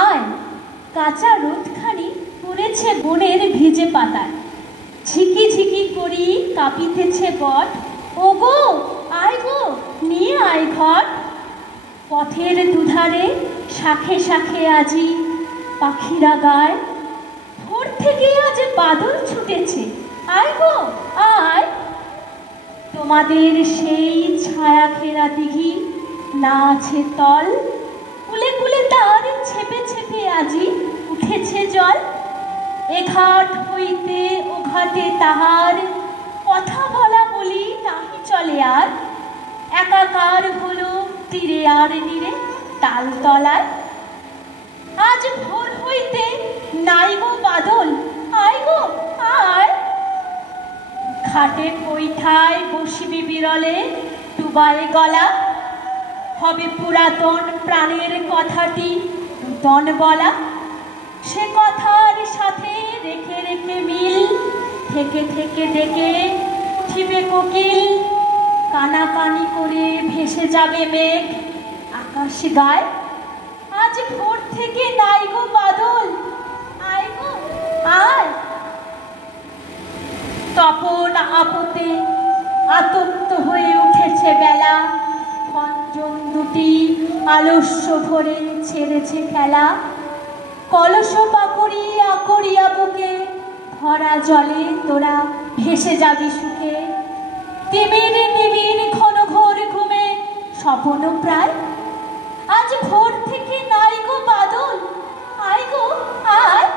আয় কাঁচা রোদখানি পড়েছে বনের ভিজে পাতায়, ঝিকি ঝিকি করি কাঁপিতেছে বট। ওগো আয় গো নিয়ে আয় ঘট। পথের দুধারে শাখে শাখে আজি পাখিরা গায়, ভোর থেকে আজ বাদল ছুটেছে, আয় গো আয়। তোমাদের সেই ছায়া ঘেরা দিঘি না আছে তল, কুলে কুলে তার ছেপে ছেপে আজি উঠেছে জল। এ ঘাট হইতে ও ঘাটে তাহার কথা বলা বলি নাহি চলে আর, একাকার হলো তীরে আর নীরে তালতলায়। আজ ভোর হইতে নাই গো বাদল, আয় গো আয়। ঘাটে বৈঠায় বসিবি বিরলে ডুবায় গলা, হবে পুরাতন প্রাণের কথাটি নূতন বলা। সে কথার সাথে রেখে রেখে মিল, থেকে থেকে ডেকে উঠিবে কোকিল। কানাকানি করে ভেসে যাবে মেঘ আকাশ গায়। আজ ভোর থেকে নাই গো বাদল, আয় গো আয়। তপন আপতে আতপ্ত হয়ে উঠেছে বেলা, খঞ্জন দুটি আলস্য ভরে ছেড়েছে খেলা। কলস পাকড়ি আকড়িয়া বুকে ভরা জলে তোরা ভেসে যাবি সুখে। তিমির নিবিড় ঘন ঘোর ঘুমে স্বপ্ন প্রায়। আজ ভোর থেকে নাই গো বাদল, আয় গো আয়।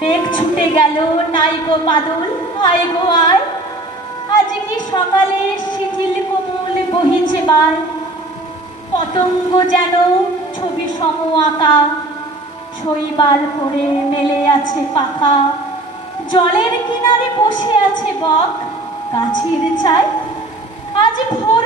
মেঘ ছুটে গেল নাই গো বাদল, আয় গো আয়। আজ কি সকালে শিথিল কোমল বহিছে বায়, পতঙ্গ যেন ছবি সম আঁকা শৈবাল পরে মেলে আছে পাখা। জলের কিনারে বসে আছে বক গাছের ছায়। আজ ভোর